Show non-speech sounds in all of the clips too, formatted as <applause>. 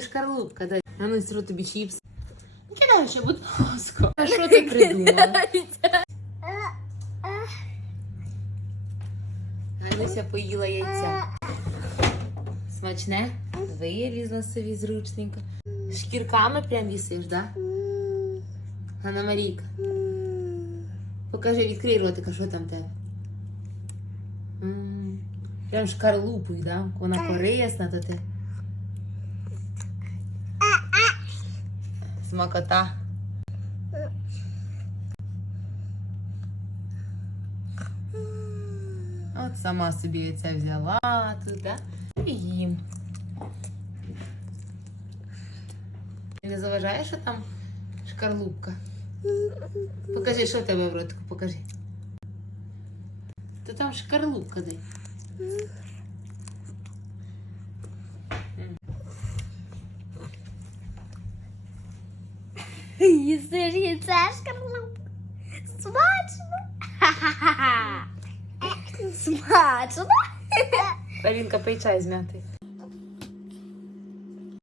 Шкарлупка, дай. А ну, сру тобі чіпс. Кидай ще, будь ласка. А що ти придумала? Гануся поїла яйця. Смачне? Вилізла собі зручненько. Шкірками прям їсиш, да? Ганна Марійка. Покажи, відкрий ротика, що там тебе. Прям шкарлупою, да? Вона корисна то ти. Смакота. От сама собі яйця взяла тут, да? І їм. Ти Не заважає, що там шкарлупка? Покажи, що в тебе в ротику, покажи. То там шкарлупка дай. <laughs> Їсиш яйце шкарлупку. Смачно. Ха-ха-ха. <laughs> Смачно. Полінка, пий чай з м'яти.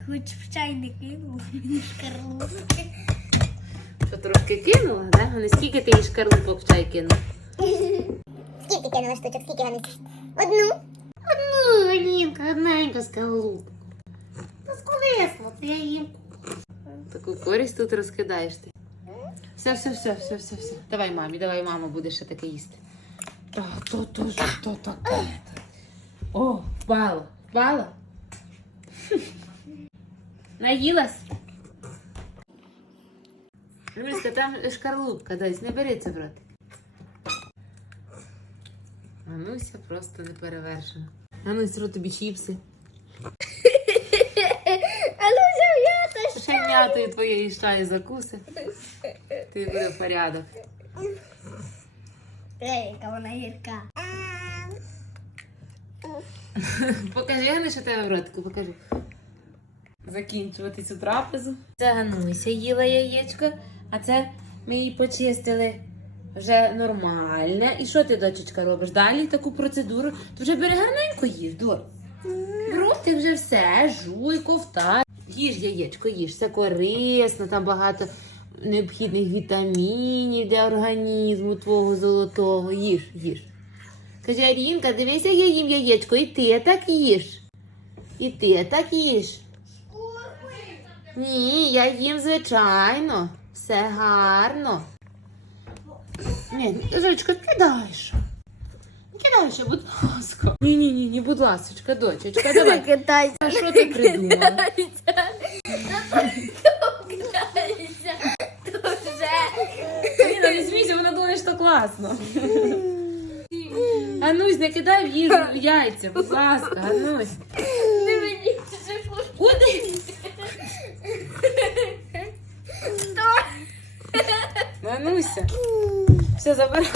Хоч в чай не мені шкарлупки. Що трошки кинула, да? А не скільки ти їй шкарлупок в чай кинула? Скільки кинула штучок? Скільки вони? Одну. Одну, Алінка, одненька скалупку. Ну, сколесло, то я їм. Таку користь тут розкидаєш ти. Все, все, все, все, все, все. Давай мамі, давай мама буде ще таке їсти. Та, то, то, що то таке? О, впало, впало. Наїлась? Люська, там шкарлупка, десь, не в ротик. Ануся просто не перевершена. Анусь, ру тобі чіпси. А ну взяв я Ще м'ятої твоєї шаї закуси. Ти буде порядок. Яка вона гірка. Покажи, Гану, що тебе в ротику, покажи. Закінчувати цю трапезу. Це Гануся їла яєчко, а це ми її почистили вже нормальне. І що ти, дочечка, робиш? Далі таку процедуру. Ти вже бери гарненько їж, Дор. В ротик вже все, жуй, ковтай. Їж яєчко, їж. Це корисно, там багато необхідних вітамінів для організму твого золотого. Їж, їж. Каже, Арінка, дивися, я їм яєчко, і ти так їш. І ти так їш. Ні, я їм звичайно. Все гарно. Ні, Зочка, кидай що. Кидай ще, будь ласка. Ні, ні, ні, будь ласочка, дочечка, давай. <laughs> Що ти придумала? Аліна, не смійся, вона думає, що класно. Анусь, не кидай в їжу яйця, будь ласка, Анусь. Не мені вже Куди? Ануся. Все, забирай.